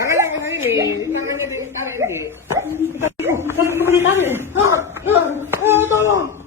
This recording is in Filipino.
Tangan ako sa hili. Tangan niya din. Tangan hindi. Sabi ko ba yung tali? Tama.